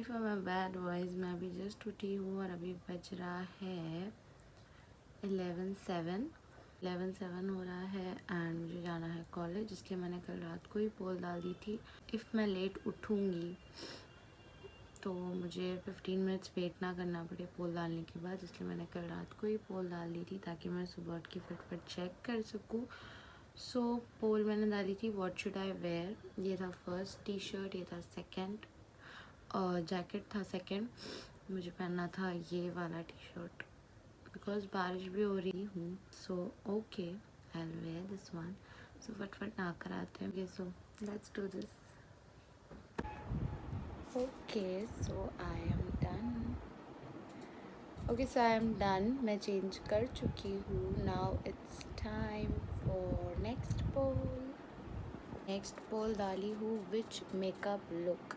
Sorry for my bad voice. मैं अभी just उठी हूँ और अभी बज रहा है 11:07 हो रहा है एंड मुझे जाना है कॉलेज, इसलिए मैंने कल रात को ही पोल डाल दी थी। इफ़ मैं लेट उठूँगी तो मुझे 15 मिनट्स वेट ना करना पड़े पोल डालने के बाद, इसलिए मैंने कल रात को ही पोल डाल दी थी ताकि मैं सुबह उठ के फटफट चेक कर सकूँ। सो पोल मैंने डाली थी व्हाट शुड आई वेयर। ये था फर्स्ट टी शर्ट, ये था सेकंड, और जैकेट था सेकंड। मुझे पहनना था ये वाला टी शर्ट बिकॉज बारिश भी हो रही हूँ। So okay I will wear this one. So फटफट ना कराते हैं। So let's do this. Okay so I am done. मैं चेंज कर चुकी हूँ। Now it's time for next poll डाली हूँ विच मेकअप लुक,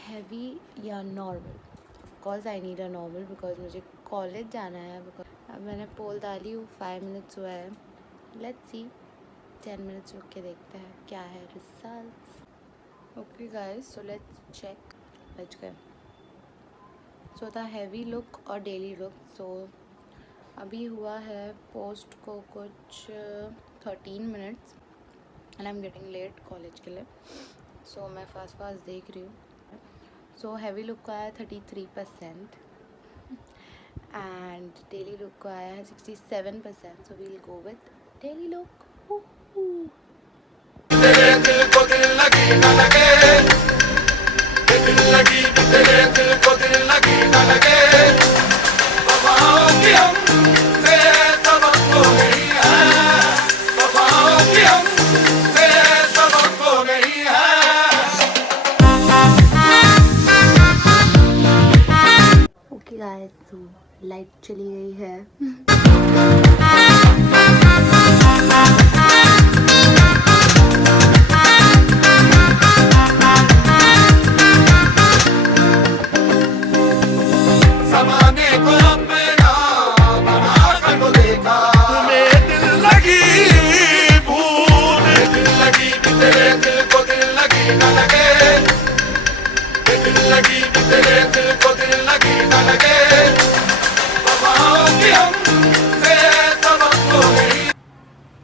हैवी या normal. Because I need a normal because मुझे कॉलेज जाना है। बिकॉज अब मैंने पोल डाली हूँ, 5 मिनट्स हुआ है। लेट्स सी 10 मिनट्स रुक के देखते हैं क्या है result. Okay guys so let's check. बच गए। सो था हैवी लुक और डेली लुक। सो अभी हुआ है पोस्ट को कुछ 13 minutes and I am getting late college के लिए। सो मैं फास्ट देख रही हूँ। सो हैवी लुक को आया 33% एंड डेली लुक को आया है 67%। So we'll go with daily look. तेरे दिल को दिल लगी ना लगे, दिल लगी तेरे दिल को दिल लगी ना लगे, वफाओं की हमसे सबक हो गई है, वफाओं की हमसे सबक हो गई है। ओके गाइस तो लाइट चली गई है।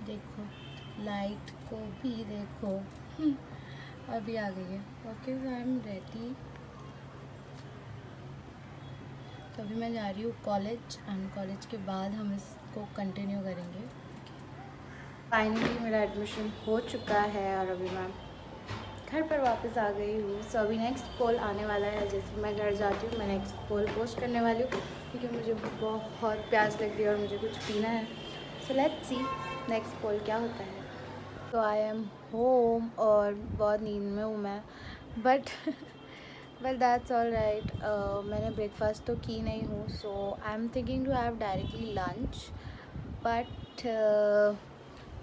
देखो लाइट को भी देखो अभी आ गई है। Okay I am ready. तो अभी मैं जा रही हूँ कॉलेज एंड कॉलेज के बाद हम इसको कंटिन्यू करेंगे। फाइनली मेरा एडमिशन हो चुका है और अभी मैं घर पर वापस आ गई हूँ। सो अभी नेक्स्ट पोल आने वाला है। जैसे मैं घर जाती हूँ मैं नेक्स्ट पोल पोस्ट करने वाली हूँ क्योंकि मुझे बहुत प्यास लग रही है और मुझे कुछ पीना है। So let's see next poll क्या होता है। तो आई एम होम और बहुत नींद में हूँ मैं, but well that's all right. मैंने ब्रेकफास्ट तो की नहीं हूँ। So I am thinking to have directly lunch, but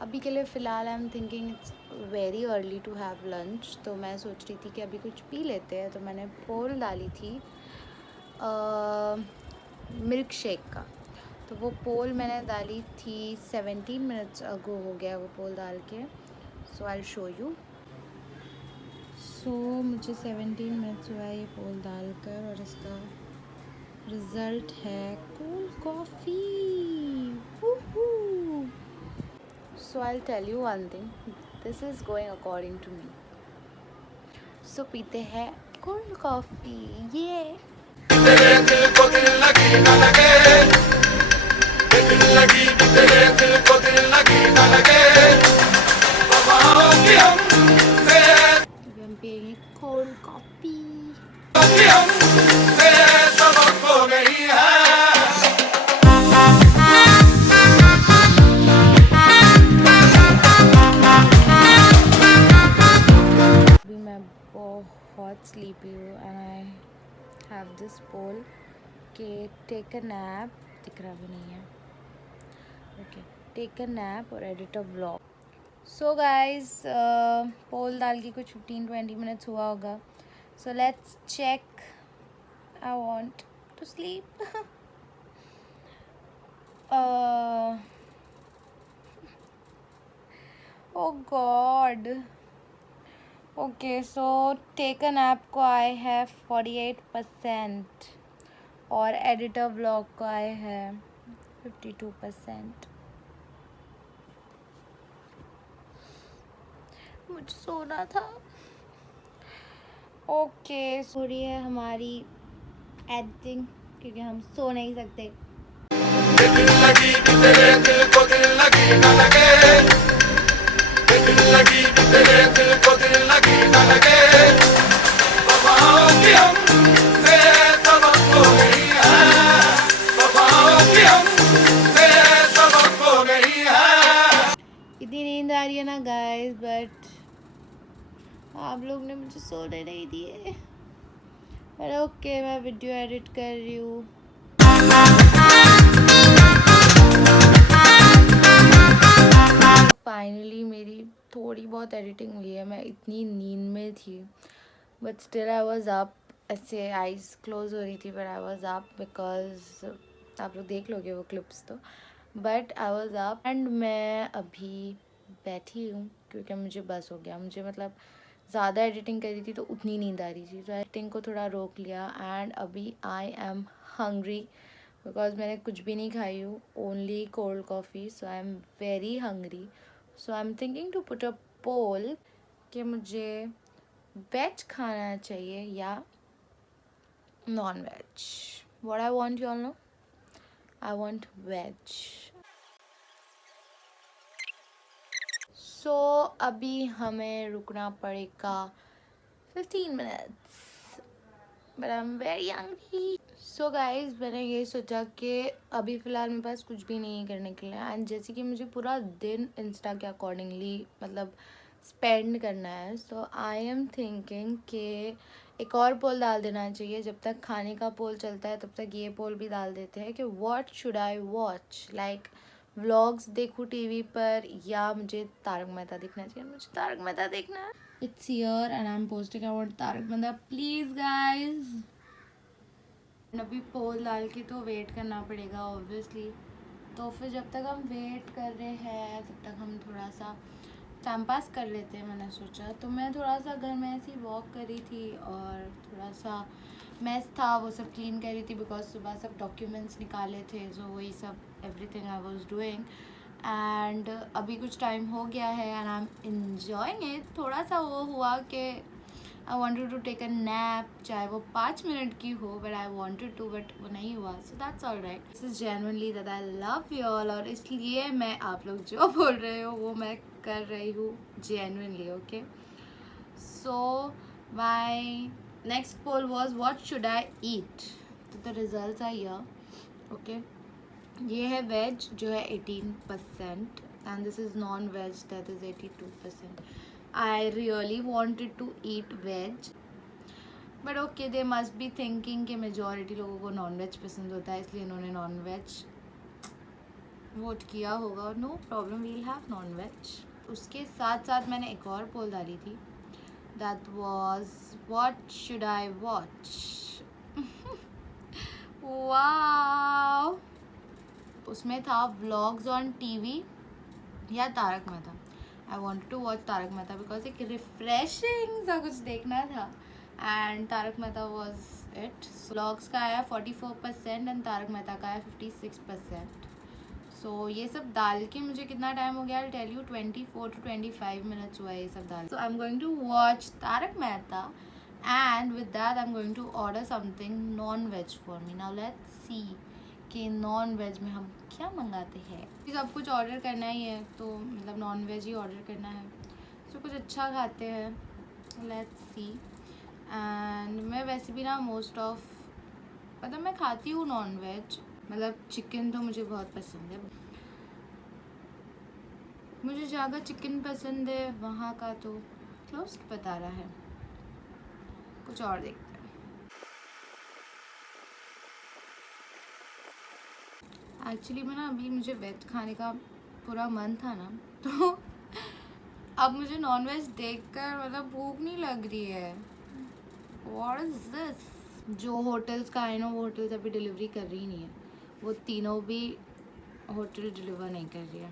अभी के लिए फ़िलहाल I am thinking it's very early to have lunch. तो मैं सोच रही थी कि अभी कुछ पी लेते हैं। तो मैंने पोल डाली थी मिल्क शेक का। तो वो पोल मैंने डाली थी 17 मिनट्स अगो हो गया वो पोल डाल के। So I will show you. सो मुझे 17 मिनट्स हुआ है ये पोल डालकर और इसका रिज़ल्ट है cold coffee. So I'll tell you one thing, this is going according to me. So पीते हैं कोल्ड कॉफ़ी। ये तेरे दिल को दिल लगी ना लगे, दिल लगी तेरे दिल को दिल लगी ना लगे, वफाओं की हमसे हम पिएंगे कोल्ड कॉफ़ी। हमसे सबक हो गई है। बहुत स्लीपी हूँ and I have this poll के टेक अ नैप, दिख रहा भी नहीं है। ओके टेक अ नैप और edit a vlog. So guys poll डाल के कुछ 15-20 मिनट्स हुआ होगा। So let's check. I want to sleep. Oh God okay so taken app को आए है 48% और एडिटर ब्लॉग को आए है 52%। मुझे सोना था। ओके सो रही है हमारी एडिटिंग क्योंकि हम सो नहीं सकते। दिल लगी कि तेरे दिल को दिल लगी न लगे, दिल लगी कि तेरे दिल को दिल लगी न लगे, वफाओं की हमसे सबक खो गई है, वफाओं की हमसे सबक खो गई है। इतनी नींद आ रही है ना गाइस, बट आप लोग ने मुझे सोने नहीं दिए। पर ओके मैं वीडियो एडिट कर रही हूँ। फाइनली मेरी थोड़ी बहुत एडिटिंग हुई है। मैं इतनी नींद में थी but still I was up. ऐसे आइज़ क्लोज हो रही थी पर आई वॉज अप बिकॉज आप लोग देख लोगे वो क्लिप्स तो। But I was up and मैं अभी बैठी हूँ क्योंकि मुझे बस हो गया। मुझे मतलब ज़्यादा एडिटिंग करी थी तो उतनी नींद आ रही थी तो एडिटिंग को थोड़ा रोक लिया एंड अभी आई एम हंग्री बिकॉज मैंने कुछ भी नहीं खाई हूँ, only cold coffee. So I am very hungry. So I am thinking to put a poll कि मुझे वेज खाना चाहिए या non veg. What I want you all know, I want veg. So अभी हमें रुकना पड़ेगा 15 minutes but I am very hungry. So guys मैंने ये सोचा कि अभी फ़िलहाल मेरे पास कुछ भी नहीं है करने के लिए एंड जैसे कि मुझे पूरा दिन इंस्टा के अकॉर्डिंगली मतलब स्पेंड करना है। सो आई एम थिंकिंग कि एक और पोल डाल देना चाहिए। जब तक खाने का पोल चलता है तब तक ये पोल भी डाल देते हैं कि what should I watch, like vlogs देखूँ टीवी पर या मुझे तारक मेहता देखना चाहिए। मुझे तारक मेहता देखना है। It's here and I am posting I want Tarak Mehta, please guys. अभी पोल डाल के तो वेट करना पड़ेगा ऑब्वियसली। तो फिर जब तक हम वेट कर रहे हैं तब तक हम थोड़ा सा टाइम पास कर लेते हैं। मैंने सोचा तो मैं थोड़ा सा घर में ऐसी वॉक करी थी और थोड़ा सा मेस था वो सब क्लीन करी थी बिकॉज सुबह सब डॉक्यूमेंट्स निकाले थे। सो वही सब everything I was doing and अभी कुछ टाइम हो गया है and I am enjoying it. थोड़ा सा वो हुआ कि I wanted to take a nap, चाहे वो 5 मिनट की हो but I wanted to, but वो नहीं हुआ। So that's all right. This is genuinely that I love you all और इसलिए मैं आप लोग जो बोल रहे हो वो मैं कर रही हूँ genuinely. Okay so my next poll was what should I eat. तो the results are here. Okay ये है वेज जो है 18% and this is non veg that is 82%. I really wanted to eat veg but okay they must be thinking कि majority लोगों को non veg पसंद होता है इसलिए इन्होंने नॉन वेज वोट किया होगा। No problem, we'll have non veg. उसके साथ साथ मैंने एक और पोल डाली थी that was what should I watch. Wow, उसमें था व्लॉग्स ऑन टीवी या Tarak Mehta. I want to watch Tarak Mehta because एक रिफ्रेशिंग सा कुछ देखना था and Tarak Mehta was it. Vlogs का आया 44% एंड तारक मेहता का आया 56%। सो ये सब डाल के मुझे कितना टाइम हो गया, I tell you 24 to 25 minutes हुआ है ये सब डाल। So I am going to watch Tarak Mehta and with that I am going to order something non veg for me. Now let's see कि नॉन वेज में हम क्या मंगाते हैं। सब कुछ ऑर्डर करना ही है तो मतलब नॉन वेज ही ऑर्डर करना है। तो कुछ अच्छा खाते हैं, लेट्स सी। एंड मैं वैसे भी ना मोस्ट ऑफ मतलब मैं खाती हूँ नॉन वेज, मतलब चिकन तो मुझे बहुत पसंद है। मुझे ज़्यादा चिकन पसंद है, वहाँ का तो क्लोज बता रहा है। कुछ और देखते हैं। एक्चुअली में ना अभी मुझे वेज खाने का पूरा मन था ना तो अब मुझे नॉन वेज देखकर मतलब भूख नहीं लग रही है। What is this. जो होटल्स का है ना वो होटल्स अभी डिलीवरी कर रही नहीं है, वो तीनों भी होटल डिलीवर नहीं कर रही है।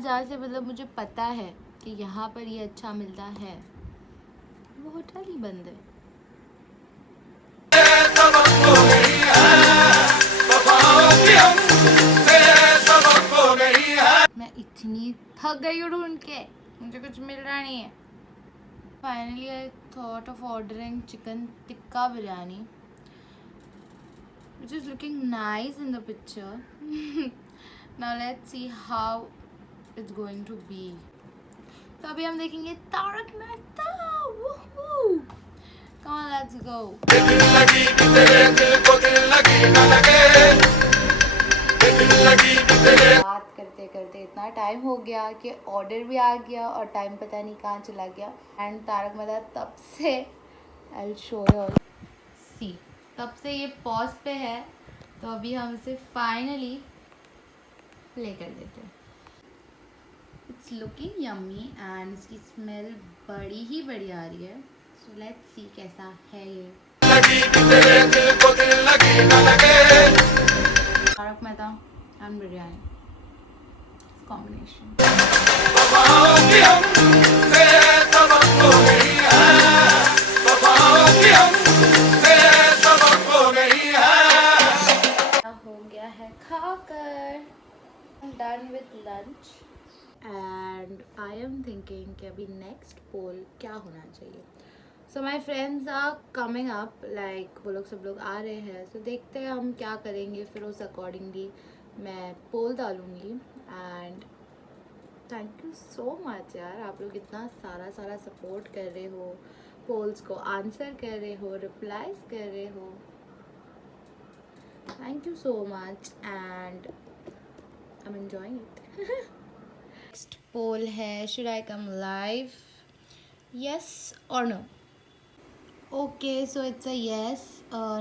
जहाँ से मतलब मुझे पता है कि यहाँ पर ये अच्छा मिलता है, वो होटल ही बंद है। मैं इतनी थक गई हूँ ढूंढ के, मुझे कुछ मिल रहा नहीं है। Finally I thought of ordering chicken tikka biryani, which is looking nice in the picture. Now let's see how it's going to be. तो अभी हम देखेंगे Tarak Mehta. Woohoo! Come on, let's go. बात करते करते इतना टाइम हो गया कि ऑर्डर भी आ गया और टाइम पता नहीं कहाँ चला गया। एंड तारक मेहता तब से I'll show you all. See, तब से ये पॉज पे है, तो अभी हम इसे फाइनली प्ले कर देते हैं। इट्स लुकिंग यम्मी एंड इसकी स्मेल बड़ी ही बढ़िया आ रही है। सो लेट्स सी कैसा है ये तारक मेहता एंड बिरयानी कॉम्बिनेशन। हो गया है खाकर, done with lunch and I am thinking कि अभी नेक्स्ट पोल क्या होना चाहिए। So my friends are coming up, like वो लोग सब लोग आ रहे हैं। सो देखते हैं हम क्या करेंगे, फिर उस अकॉर्डिंगली मैं पोल डालूँगी। And thank you so much यार, आप लोग इतना सारा सपोर्ट कर रहे हो, पोल्स को आंसर कर रहे हो, रिप्लाईज कर रहे हो। Thank you so much and I am enjoying it. Next poll है, should I come live, yes और no? Okay, so it's a yes.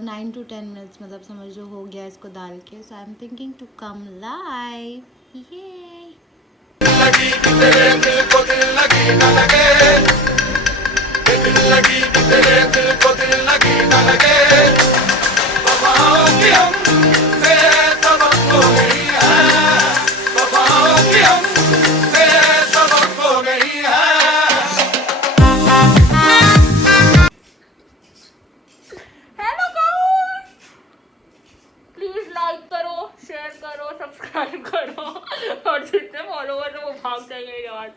9 to 10 minutes मतलब समझ लो हो गया इसको डाल के। So I am thinking to come live. ये प्लीज लाइक करो, शेयर करो, सब्सक्राइब करो और जितने फॉलोवर है वो भाग जाएंगे यार।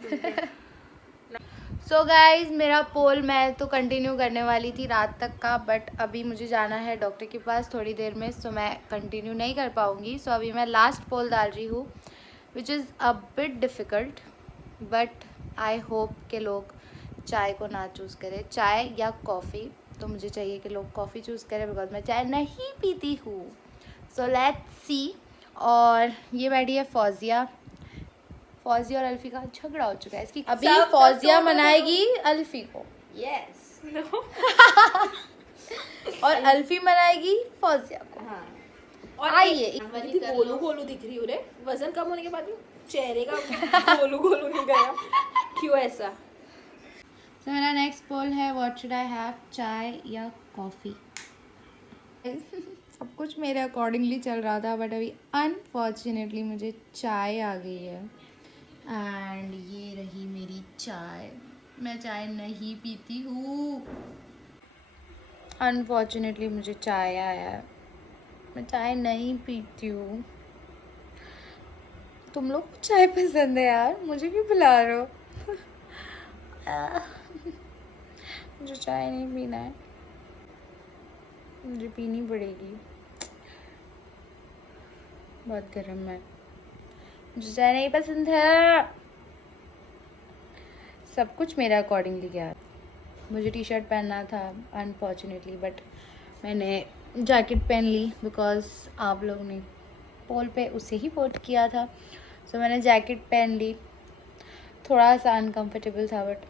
सो गाइज मेरा पोल मैं तो कंटिन्यू करने वाली थी रात तक का, बट अभी मुझे जाना है डॉक्टर के पास थोड़ी देर में, सो मैं कंटिन्यू नहीं कर पाऊँगी। सो अभी मैं लास्ट पोल डाल रही हूँ, which is a bit difficult, but I hope के लोग चाय को ना चूज़ करें, चाय या कॉफ़ी। तो मुझे चाहिए कि लोग कॉफ़ी चूज़ करें बिकॉज मैं चाय नहीं पीती हूँ। So let's see. और ये बैठी है फौजिया और अल्फ़ी का झगड़ा हो चुका है इसकी। अभी फौजिया मनाएगी अल्फ़ी को, यस और अल्फ़ी मनाएगी फौजिया को। हाँ। और आइए गोलू गोलू दिख रही हूँ रे, वजन कम होने के बाद भी चेहरे का गोलू गोलू नहीं गया, क्यों ऐसा? तो मेरा नेक्स्ट पोल है, व्हाट शुड आई हैव, चाय या कॉफ़ी? सब कुछ मेरे अकॉर्डिंगली चल रहा था, बट अभी अनफॉर्चुनेटली मुझे चाय आ गई है। एंड ये रही मेरी चाय। मैं चाय नहीं पीती हूँ, अनफॉर्चुनेटली मुझे चाय आया है, मैं चाय नहीं पीती हूँ। तुम लोग को चाय पसंद है यार, मुझे क्यों बुला रहे हो? मुझे चाय नहीं पीना है, मुझे पीनी पड़ेगी, बहुत गर्म है, मुझे चाय नहीं पसंद है। सब कुछ मेरा अकॉर्डिंगली गया। मुझे टी शर्ट पहनना था अनफॉर्चुनेटली, बट मैंने जैकेट पहन ली बिकॉज आप लोगों ने पोल पे उसे ही वोट किया था। सो मैंने जैकेट पहन ली, थोड़ा सा अनकंफर्टेबल था but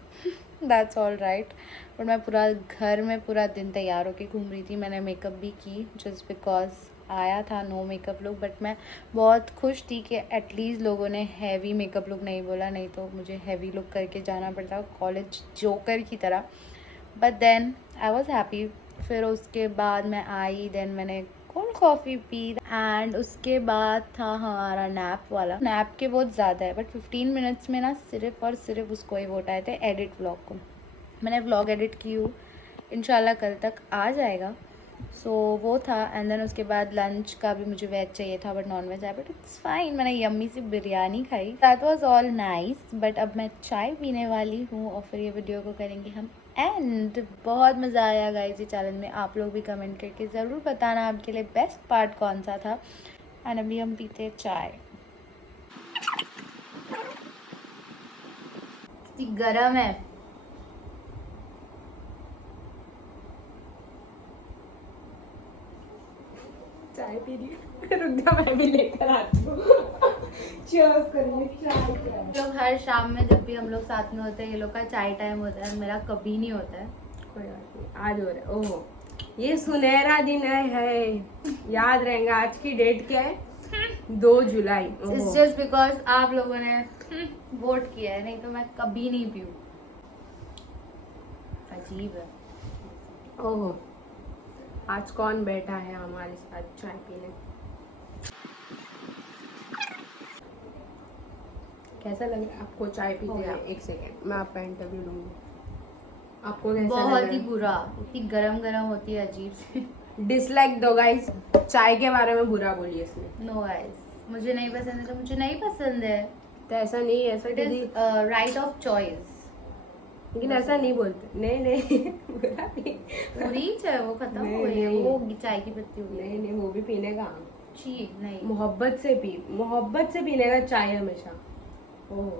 that's all right. But मैं पूरा घर में पूरा दिन तैयार होके घूम रही थी। मैंने मेकअप भी की जस्ट बिकॉज आया था नो मेकअप लुक, बट मैं बहुत खुश थी कि एटलीस्ट लोगों ने हैवी मेकअप लुक नहीं बोला, नहीं तो मुझे हैवी लुक करके जाना पड़ता कॉलेज जोकर की तरह। But then I was happy. फिर उसके बाद मैं आई, देन मैंने कोल्ड कॉफ़ी पी एंड उसके बाद था हमारा नैप वाला। नैप के बहुत ज़्यादा है बट 15 मिनट्स में ना सिर्फ और सिर्फ उसको ही वोट आए थे एडिट व्लॉग को। मैंने व्लॉग एडिट की हूँ, इंशाल्लाह कल तक आ जाएगा। सो वो था एंड देन उसके बाद लंच का भी मुझे वेज चाहिए था बट नॉन वेज है, बट इट्स फाइन। मैंने यम्मी सी बिरयानी खाई, that was all nice. But अब मैं चाय पीने वाली हूँ और फिर ये वीडियो को करेंगे हम एंड। बहुत मज़ा आया गाइस ये चैलेंज में। आप लोग भी कमेंट करके ज़रूर बताना आपके लिए बेस्ट पार्ट कौन सा था। एंड अभी हम पीते चाय। कितनी गर्म है। चाय पी रही रुक जा, मैं भी लेकर आती हूँ। चीयर्स करेंगे चाय। लोग हर शाम में जब भी हम लोग साथ में होते हैं, ये लोग का चाय टाइम होता है, मेरा कभी नहीं होता है। कोई बात नहीं, आज हो रहा है। ओहो, ये सुनहरा दिन है, याद रहेगा। आज की डेट क्या है? 2 जुलाई। इट्स जस्ट बिकॉज आप लोगों ने वोट किया है, नहीं तो मैं कभी नहीं पीऊँ। अजीब है। ओहो, आज कौन बैठा है हमारे साथ चाय पीने? कैसा लग रहा है आपको चाय हो पीते गया। हैं? एक सेकेंड, मैं आपका इंटरव्यू लूंगी। आपको कैसा लग बहुत रहा ही है? बुरा, इतनी गरम गरम होती है, अजीब से। डिसलाइक दो गाइस, चाय के बारे में बुरा बोलिए इसने। नो गाइस, मुझे नहीं पसंद है तो मुझे नहीं पसंद है। तो ऐसा नहीं, ऐसा इट किसी, इज राइट ऑफ चॉइस। लेकिन ऐसा नहीं बोलते। नहीं नहीं बुरा नहीं। पूरी चाय वो खत्म नहीं, हो गई है, नहीं। वो चाय की पत्ती हो गई। नहीं नहीं, वो भी पीने का। छी नहीं। मोहब्बत से पी, मोहब्बत से पीने का चाय हमेशा। Oh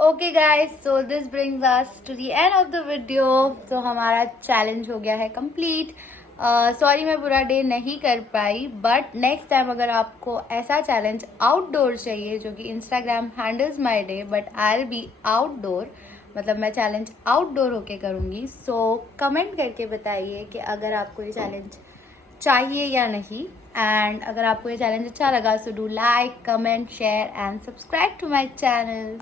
okay guys, so this brings us to the end of the video. तो हमारा चैलेंज हो गया है कंप्लीट। सॉरी मैं पूरा डे नहीं कर पाई, बट नेक्स्ट टाइम अगर आपको ऐसा चैलेंज आउटडोर चाहिए, जो कि Instagram handles my day but I will be outdoor, मतलब मैं चैलेंज आउटडोर होके करूँगी। सो कमेंट करके बताइए कि अगर आपको ये चैलेंज चाहिए या नहीं। एंड अगर आपको ये चैलेंज अच्छा लगा so do like, comment, share and subscribe to my channel.